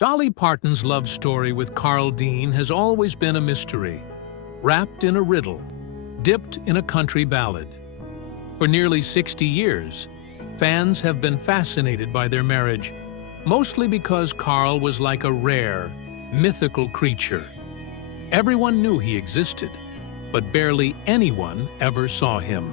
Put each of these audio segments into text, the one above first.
Dolly Parton's love story with Carl Dean has always been a mystery, wrapped in a riddle, dipped in a country ballad. For nearly 60 years, fans have been fascinated by their marriage, mostly because Carl was like a rare, mythical creature. Everyone knew he existed, but barely anyone ever saw him.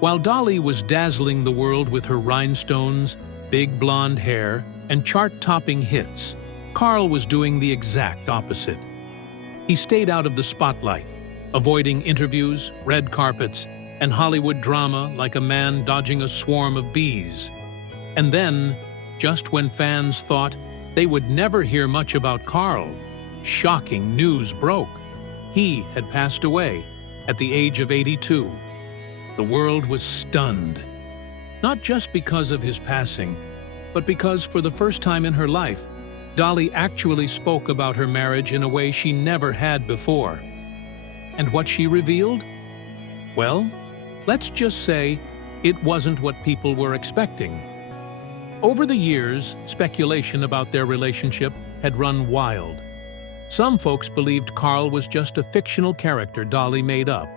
While Dolly was dazzling the world with her rhinestones, big blonde hair, and chart-topping hits, Carl was doing the exact opposite. He stayed out of the spotlight, avoiding interviews, red carpets, and Hollywood drama like a man dodging a swarm of bees. And then, just when fans thought they would never hear much about Carl, shocking news broke. He had passed away at the age of 82. The world was stunned, not just because of his passing, but because for the first time in her life, Dolly actually spoke about her marriage in a way she never had before. And what she revealed? Well, let's just say it wasn't what people were expecting. Over the years, speculation about their relationship had run wild. Some folks believed Carl was just a fictional character Dolly made up,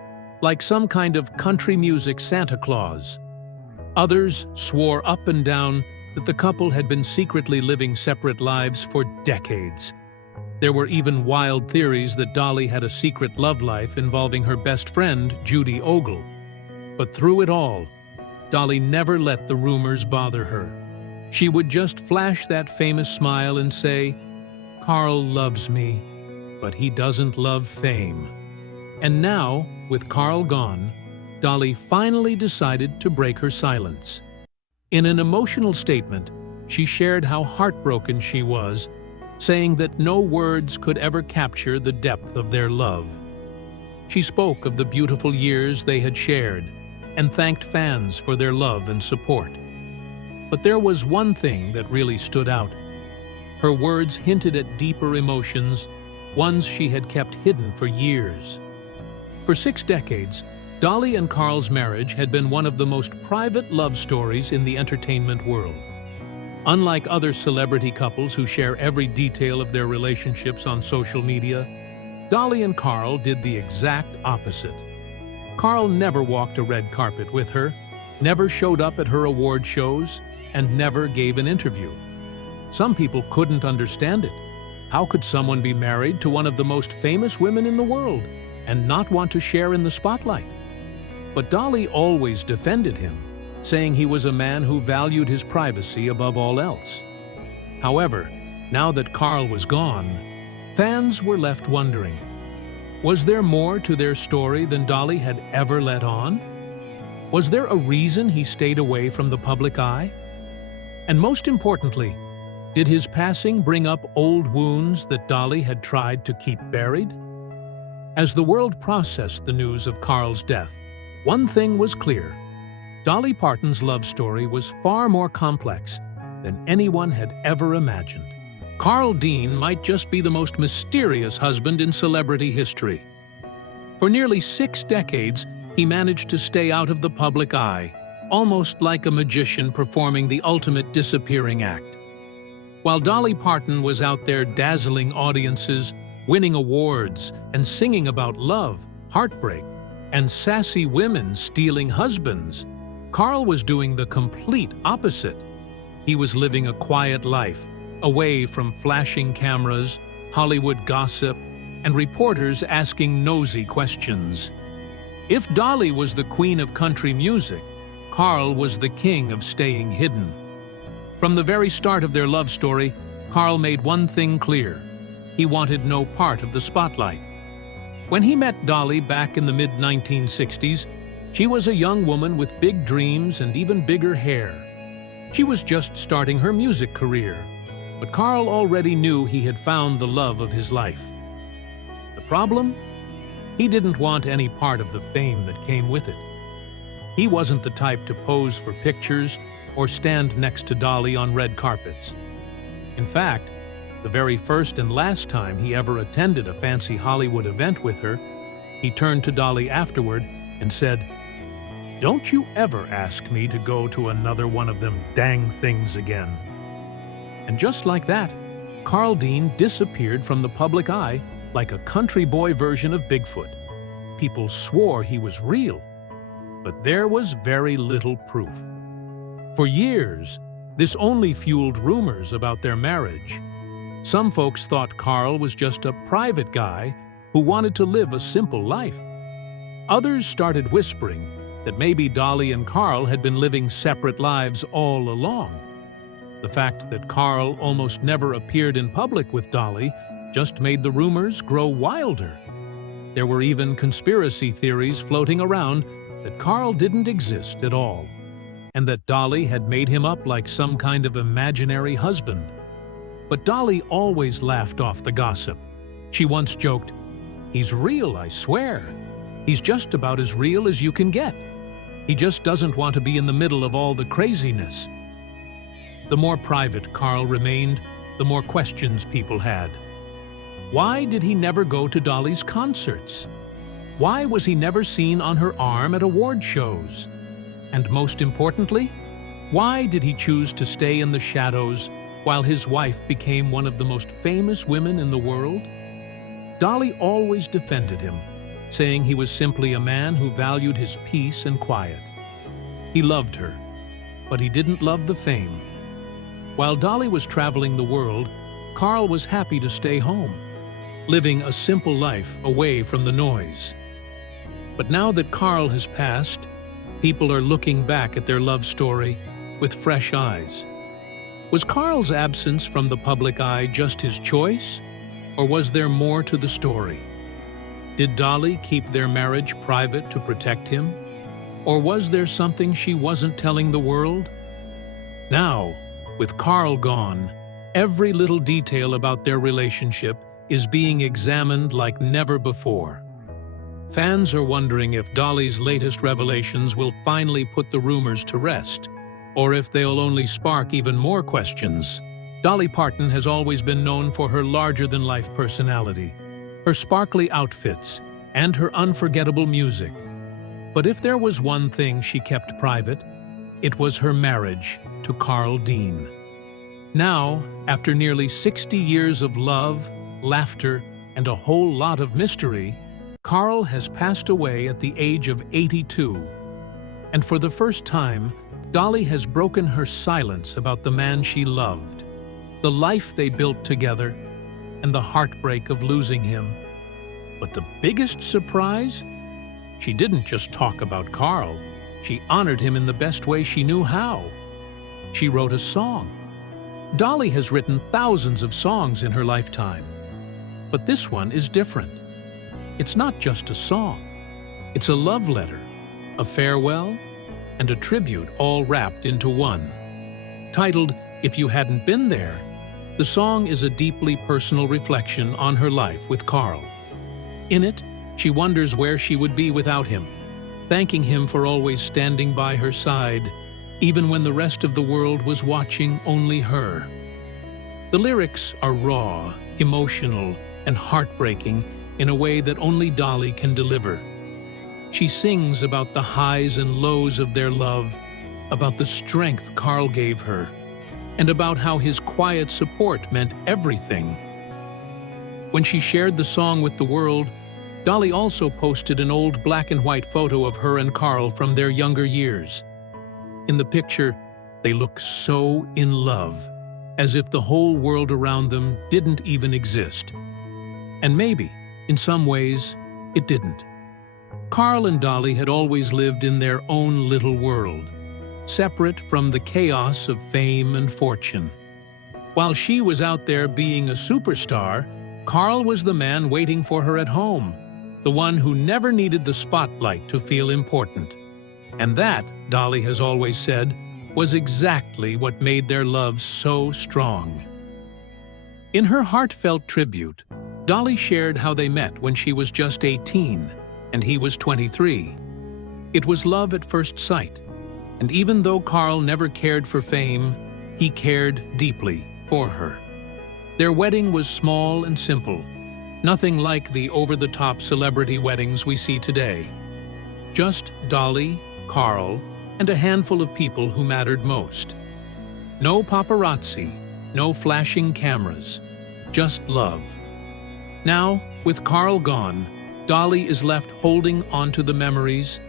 like some kind of country music Santa Claus. Others swore up and down that the couple had been secretly living separate lives for decades. There were even wild theories that Dolly had a secret love life involving her best friend, Judy Ogle. But through it all, Dolly never let the rumors bother her. She would just flash that famous smile and say, "Carl loves me, but he doesn't love fame." And now, with Carl gone, Dolly finally decided to break her silence. In an emotional statement, she shared how heartbroken she was, saying that no words could ever capture the depth of their love. She spoke of the beautiful years they had shared and thanked fans for their love and support. But there was one thing that really stood out. Her words hinted at deeper emotions, ones she had kept hidden for years. For 6 decades, Dolly and Carl's marriage had been one of the most private love stories in the entertainment world. Unlike other celebrity couples who share every detail of their relationships on social media, Dolly and Carl did the exact opposite. Carl never walked a red carpet with her, never showed up at her award shows, and never gave an interview. Some people couldn't understand it. How could someone be married to one of the most famous women in the world and not want to share in the spotlight? But Dolly always defended him, saying he was a man who valued his privacy above all else. However, now that Carl was gone, fans were left wondering, was there more to their story than Dolly had ever let on? Was there a reason he stayed away from the public eye? And most importantly, did his passing bring up old wounds that Dolly had tried to keep buried? As the world processed the news of Carl's death, one thing was clear. Dolly Parton's love story was far more complex than anyone had ever imagined. Carl Dean might just be the most mysterious husband in celebrity history. For nearly 6 decades, he managed to stay out of the public eye, almost like a magician performing the ultimate disappearing act. While Dolly Parton was out there dazzling audiences, winning awards, and singing about love, heartbreak, and sassy women stealing husbands, Carl was doing the complete opposite. He was living a quiet life, away from flashing cameras, Hollywood gossip, and reporters asking nosy questions. If Dolly was the queen of country music, Carl was the king of staying hidden. From the very start of their love story, Carl made one thing clear. He wanted no part of the spotlight. When he met Dolly back in the mid-1960s, she was a young woman with big dreams and even bigger hair. She was just starting her music career, but Carl already knew he had found the love of his life. The problem? He didn't want any part of the fame that came with it. He wasn't the type to pose for pictures or stand next to Dolly on red carpets. In fact, the very first and last time he ever attended a fancy Hollywood event with her, he turned to Dolly afterward and said, "Don't you ever ask me to go to another one of them dang things again." And just like that, Carl Dean disappeared from the public eye like a country boy version of Bigfoot. People swore he was real, but there was very little proof. For years, this only fueled rumors about their marriage. Some folks thought Carl was just a private guy who wanted to live a simple life. Others started whispering that maybe Dolly and Carl had been living separate lives all along. The fact that Carl almost never appeared in public with Dolly just made the rumors grow wilder. There were even conspiracy theories floating around that Carl didn't exist at all, and that Dolly had made him up like some kind of imaginary husband. But Dolly always laughed off the gossip. She once joked, "He's real, I swear. He's just about as real as you can get. He just doesn't want to be in the middle of all the craziness." The more private Carl remained, the more questions people had. Why did he never go to Dolly's concerts? Why was he never seen on her arm at award shows? And most importantly, why did he choose to stay in the shadows while his wife became one of the most famous women in the world? Dolly always defended him, saying he was simply a man who valued his peace and quiet. He loved her, but he didn't love the fame. While Dolly was traveling the world, Carl was happy to stay home, living a simple life away from the noise. But now that Carl has passed, people are looking back at their love story with fresh eyes. Was Carl's absence from the public eye just his choice, or was there more to the story? Did Dolly keep their marriage private to protect him, or was there something she wasn't telling the world? Now, with Carl gone, every little detail about their relationship is being examined like never before. Fans are wondering if Dolly's latest revelations will finally put the rumors to rest, or if they'll only spark even more questions. Dolly Parton has always been known for her larger-than-life personality, her sparkly outfits, and her unforgettable music. But if there was one thing she kept private, it was her marriage to Carl Dean. Now, after nearly 60 years of love, laughter, and a whole lot of mystery, Carl has passed away at the age of 82. And for the first time, Dolly has broken her silence about the man she loved, the life they built together, and the heartbreak of losing him. But the biggest surprise? She didn't just talk about Carl, she honored him in the best way she knew how. She wrote a song. Dolly has written thousands of songs in her lifetime. But this one is different. It's not just a song. It's a love letter, a farewell, and a tribute all wrapped into one. Titled, "If You Hadn't Been There," the song is a deeply personal reflection on her life with Carl. In it, she wonders where she would be without him, thanking him for always standing by her side, even when the rest of the world was watching only her. The lyrics are raw, emotional, and heartbreaking in a way that only Dolly can deliver. She sings about the highs and lows of their love, about the strength Carl gave her, and about how his quiet support meant everything. When she shared the song with the world, Dolly also posted an old black-and-white photo of her and Carl from their younger years. In the picture, they look so in love, as if the whole world around them didn't even exist. And maybe, in some ways, it didn't. Carl and Dolly had always lived in their own little world, separate from the chaos of fame and fortune. While she was out there being a superstar, Carl was the man waiting for her at home, the one who never needed the spotlight to feel important. And that, Dolly has always said, was exactly what made their love so strong. In her heartfelt tribute, Dolly shared how they met when she was just 18 and he was 23. It was love at first sight, and even though Carl never cared for fame, he cared deeply for her. Their wedding was small and simple, nothing like the over-the-top celebrity weddings we see today. Just Dolly, Carl, and a handful of people who mattered most. No paparazzi, no flashing cameras, just love. Now, with Carl gone, Dolly is left holding onto the memories,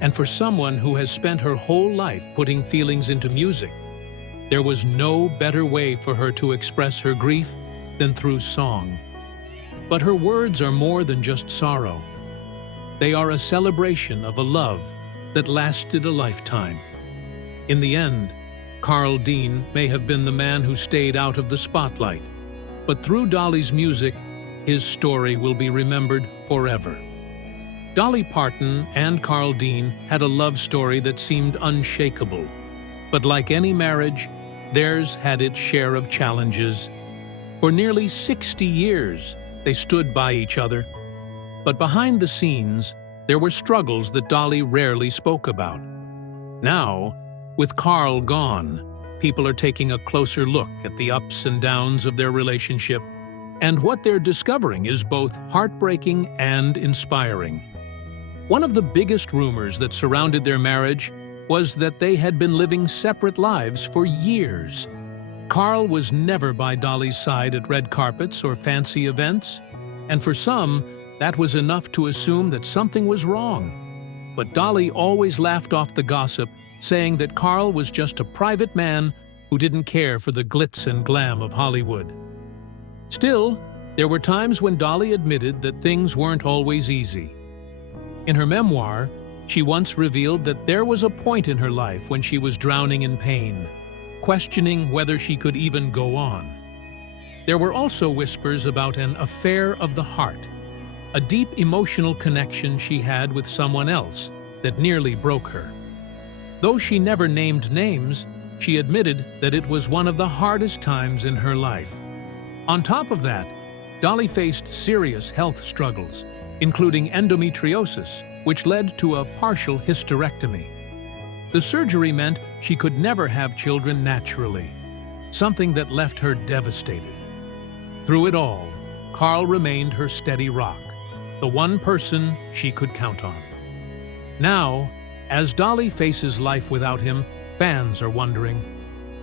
and for someone who has spent her whole life putting feelings into music, there was no better way for her to express her grief than through song. But her words are more than just sorrow. They are a celebration of a love that lasted a lifetime. In the end, Carl Dean may have been the man who stayed out of the spotlight, but through Dolly's music, his story will be remembered forever. Dolly Parton and Carl Dean had a love story that seemed unshakable. But like any marriage, theirs had its share of challenges. For nearly 60 years, they stood by each other. But behind the scenes, there were struggles that Dolly rarely spoke about. Now, with Carl gone, people are taking a closer look at the ups and downs of their relationship, and what they're discovering is both heartbreaking and inspiring. One of the biggest rumors that surrounded their marriage was that they had been living separate lives for years. Carl was never by Dolly's side at red carpets or fancy events, and for some, that was enough to assume that something was wrong. But Dolly always laughed off the gossip, saying that Carl was just a private man who didn't care for the glitz and glam of Hollywood. Still, there were times when Dolly admitted that things weren't always easy. In her memoir, she once revealed that there was a point in her life when she was drowning in pain, questioning whether she could even go on. There were also whispers about an affair of the heart, a deep emotional connection she had with someone else that nearly broke her. Though she never named names, she admitted that it was one of the hardest times in her life. On top of that, Dolly faced serious health struggles, including endometriosis, which led to a partial hysterectomy. The surgery meant she could never have children naturally, something that left her devastated. Through it all, Carl remained her steady rock, the one person she could count on. Now, as Dolly faces life without him, fans are wondering,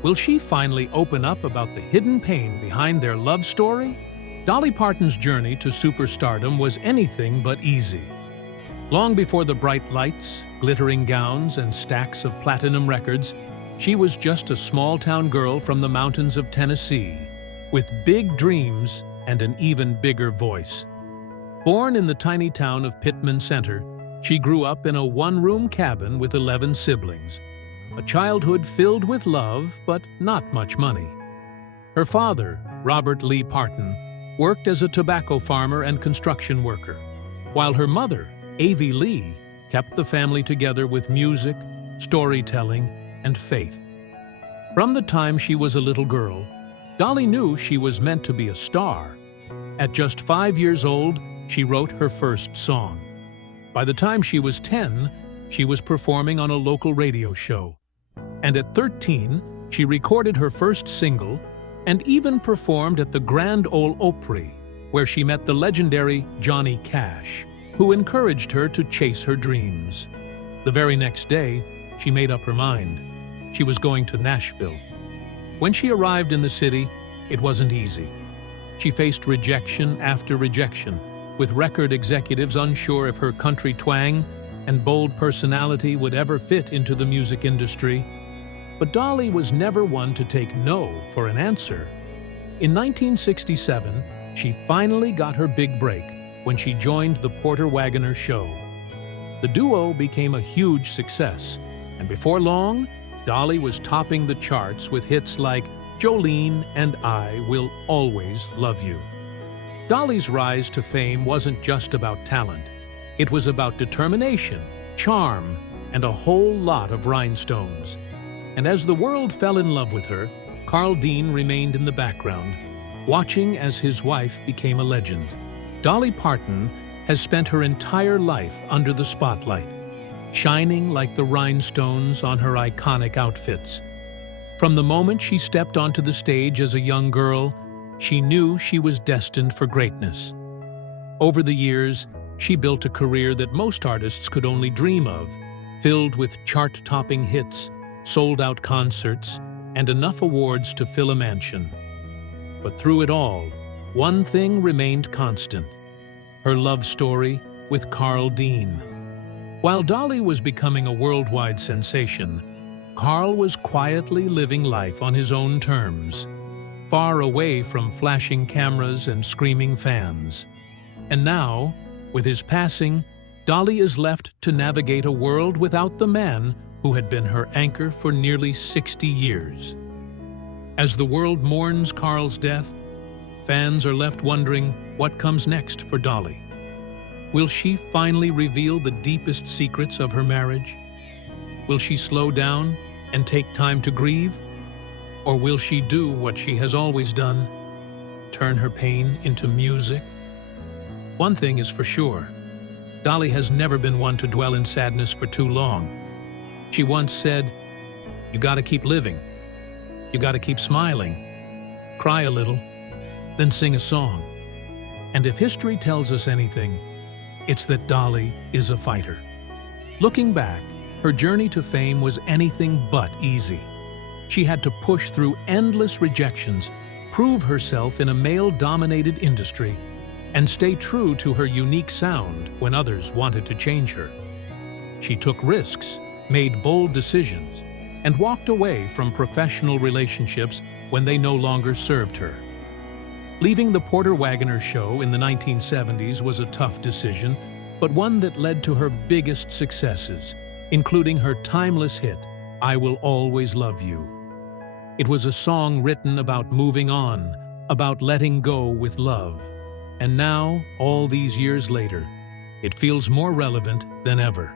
will she finally open up about the hidden pain behind their love story? Dolly Parton's journey to superstardom was anything but easy. Long before the bright lights, glittering gowns, and stacks of platinum records, she was just a small-town girl from the mountains of Tennessee, with big dreams and an even bigger voice. Born in the tiny town of Pittman Center, she grew up in a one-room cabin with 11 siblings, a childhood filled with love but not much money. Her father, Robert Lee Parton, worked as a tobacco farmer and construction worker, while her mother, Avie Lee, kept the family together with music, storytelling, and faith. From the time she was a little girl, Dolly knew she was meant to be a star. At just 5 years old, she wrote her first song. By the time she was 10, she was performing on a local radio show. And at 13, she recorded her first single and even performed at the Grand Ole Opry, where she met the legendary Johnny Cash, who encouraged her to chase her dreams. The very next day, she made up her mind. She was going to Nashville. When she arrived in the city, it wasn't easy. She faced rejection after rejection, with record executives unsure if her country twang and bold personality would ever fit into the music industry. But Dolly was never one to take no for an answer. In 1967, she finally got her big break when she joined the Porter Wagoner Show. The duo became a huge success, and before long, Dolly was topping the charts with hits like Jolene and I Will Always Love You. Dolly's rise to fame wasn't just about talent. It was about determination, charm, and a whole lot of rhinestones. And as the world fell in love with her, Carl Dean remained in the background, watching as his wife became a legend. Dolly Parton has spent her entire life under the spotlight, shining like the rhinestones on her iconic outfits. From the moment she stepped onto the stage as a young girl, she knew she was destined for greatness. Over the years, she built a career that most artists could only dream of, filled with chart-topping hits, sold-out concerts, and enough awards to fill a mansion. But through it all, one thing remained constant: her love story with Carl Dean. While Dolly was becoming a worldwide sensation, Carl was quietly living life on his own terms, far away from flashing cameras and screaming fans. And now, with his passing, Dolly is left to navigate a world without the man who had been her anchor for nearly 60 years. As the world mourns Carl's death, fans are left wondering what comes next for Dolly. Will she finally reveal the deepest secrets of her marriage? Will she slow down and take time to grieve? Or will she do what she has always done, turn her pain into music? One thing is for sure: Dolly has never been one to dwell in sadness for too long. She once said, "You gotta keep living. You gotta keep smiling. Cry a little, then sing a song." And if history tells us anything, it's that Dolly is a fighter. Looking back, her journey to fame was anything but easy. She had to push through endless rejections, prove herself in a male-dominated industry, and stay true to her unique sound when others wanted to change her. She took risks, made bold decisions, and walked away from professional relationships when they no longer served her. Leaving the Porter Wagoner show in the 1970s was a tough decision, but one that led to her biggest successes, including her timeless hit, "I Will Always Love You." It was a song written about moving on, about letting go with love. And now, all these years later, it feels more relevant than ever.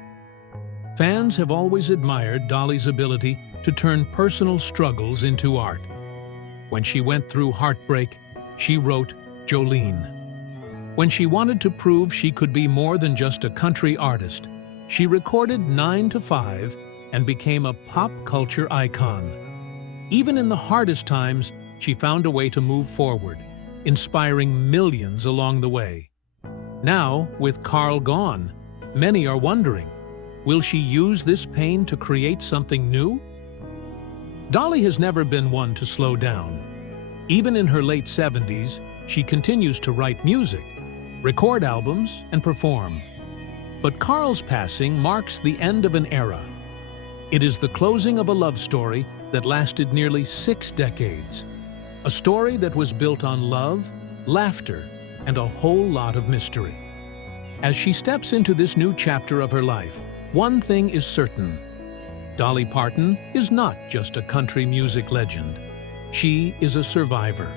Fans have always admired Dolly's ability to turn personal struggles into art. When she went through heartbreak, she wrote Jolene. When she wanted to prove she could be more than just a country artist, she recorded 9 to 5 and became a pop culture icon. Even in the hardest times, she found a way to move forward, inspiring millions along the way. Now, with Carl gone, many are wondering, will she use this pain to create something new? Dolly has never been one to slow down. Even in her late 70s, she continues to write music, record albums, and perform. But Carl's passing marks the end of an era. It is the closing of a love story that lasted nearly 6 decades. A story that was built on love, laughter, and a whole lot of mystery. As she steps into this new chapter of her life, one thing is certain: Dolly Parton is not just a country music legend. She is a survivor.